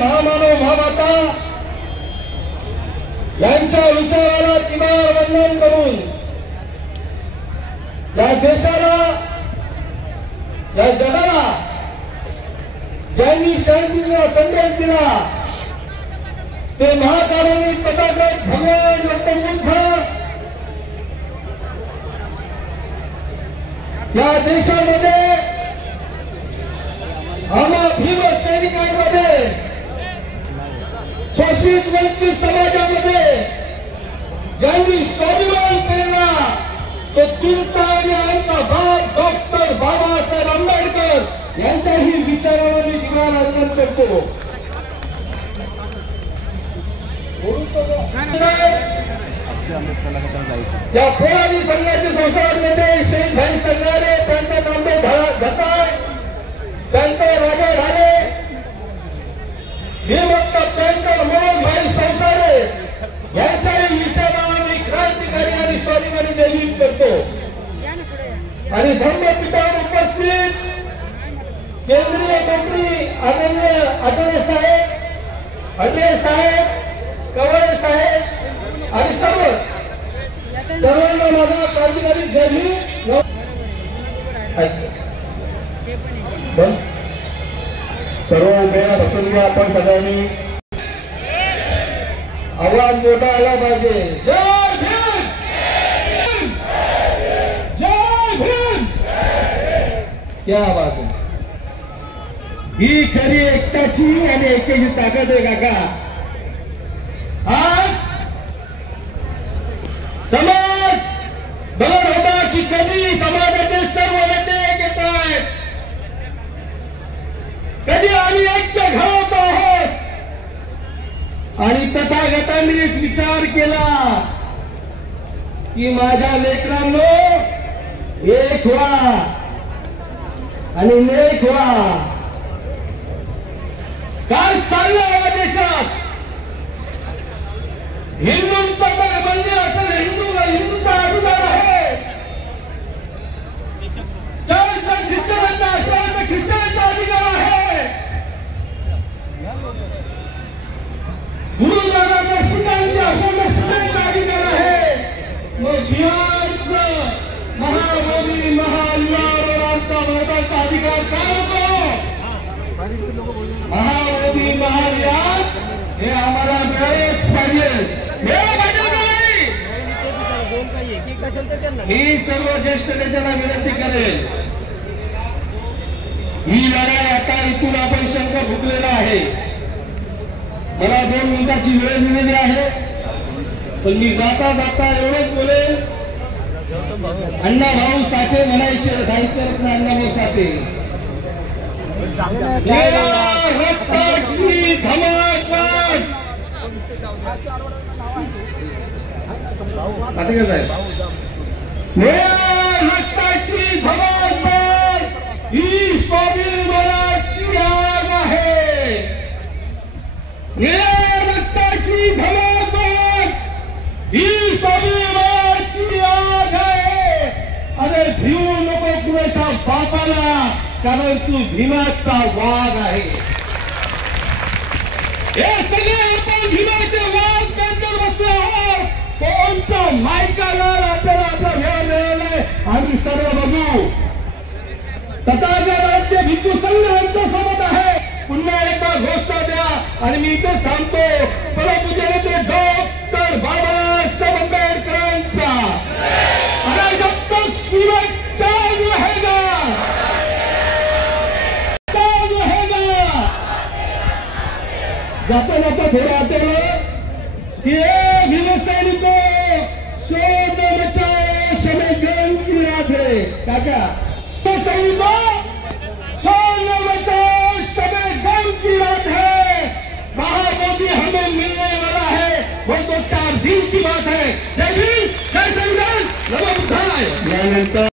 महामानव महामाता यांच्या विचाराला किमान वंदन करून या देशाला या जगाला ज्यांनी शांतीचा संदेश दिला ते महाकारुणिक तथागत भगवान गौतम बुद्ध या देशामध्ये आम्हा भीम सैनिकांमध्ये शोषित वंचित समाजामध्ये ज्यांनी स्वाभिमान पेरला तो तुमचा आणि आमचा बाप डॉक्टर बाबासाहेब आंबेडकर यांच्याही विचारावर मी किमान अर्पण करतो. या पोरादी संघाचे संस्थांमध्ये शहीद भाई संघाने त्यांचे तांबे घसाय त्यांचे राजा ढाले भीमभक्त पॅन्टर मनोज भाई संसारे यांच्याही विचारावर मी क्रांतिकारी आणि स्वाभिमानी देवी करतो. आणि धर्मपीठावर उपस्थित केंद्रीय मंत्री आदरणीय अटले साहेब कवळे साहेब आणि सर्वांना माझा क्रांतिकारी जय हिंद. सर्व उभ्या बसून घ्या. आपण सगळ्यांनी आवाज मोठा आला पाहिजे. जय भीम जय भीम. क्या बात आहे. ही खरी एकताची आणि एकेची ताकद आहे काका. आज समाज बघत होता की कधी समाजाचे सर्व नेते येत आहेत, कधी आम्ही ऐक्य घडवत आहोत. आणि तथागतांनीच विचार केला की माझ्या लेकरांनो एक व्हा आणि नेक व्हा. काय चाललं या देशात? हिंदूंचं मंदिर असेल, हिंदूचा अधिकार आहे. ख्रिश्चनांचा असेल तर ख्रिश्चनांचा अधिकार आहे. गुरुद्वाराचा शिखांचा असेल तर शिखांचा अधिकार आहे. मग बिहारचं महाबोधी महाविहारांचा भारताचा अधिकार काय होतो? महाबोधी महाविहार हे आम्हाला मिळालेच पाहिजे. मी सर्व ज्येष्ठ नेत्यांना विनंती करेन, ही लढाई आता इथून आपण शंख फुकलेला आहे. मला 2 मिनिटाची वेळ मिळाली आहे, पण मी जाता जाता एवढंच बोलेन. अण्णाभाऊ साठे म्हणायचे, साहित्यरत्न अण्णाभाऊ साठे, रक्ताची धमाकाट. रक्ताची धमाकाट ही स्वाभिमानाची आग आहे. रक्ताची धमाकाट ही स्वाभिमानाची आग आहे. अरे भिवू नको कुणाच्या बापाला, कारण तू भीमाचा वाघ आहे. हे सगळे आपण भीमाचे वाघ त्यांच्यावर बसलो आहोत. कोणता मायकाला आपल्याला आपला वेळ मिळालाय आम्ही सर्व बघू. तथागत राज्य भिक्खू संघ यांच्या सोबत आहे. पुन्हा एकदा घोषणा द्या आणि मी इथे थांबतो. परमपूज्य डॉक्टर बाबासाहेब आंबेडकरांचा आणि जब तक सूरज चांद रहेगा जाता जाता थोड़ा आते हुए कि भीम सैनिकों शोध मचाओ शमेगन की रात है. काका सैनिकों शोध मचाओ शमेगन की रात है. महाबोधि हमें मिलने वाला है, वो तो 4 दिन की बात है. जय भीम जय संविधान नमो बुद्धाय.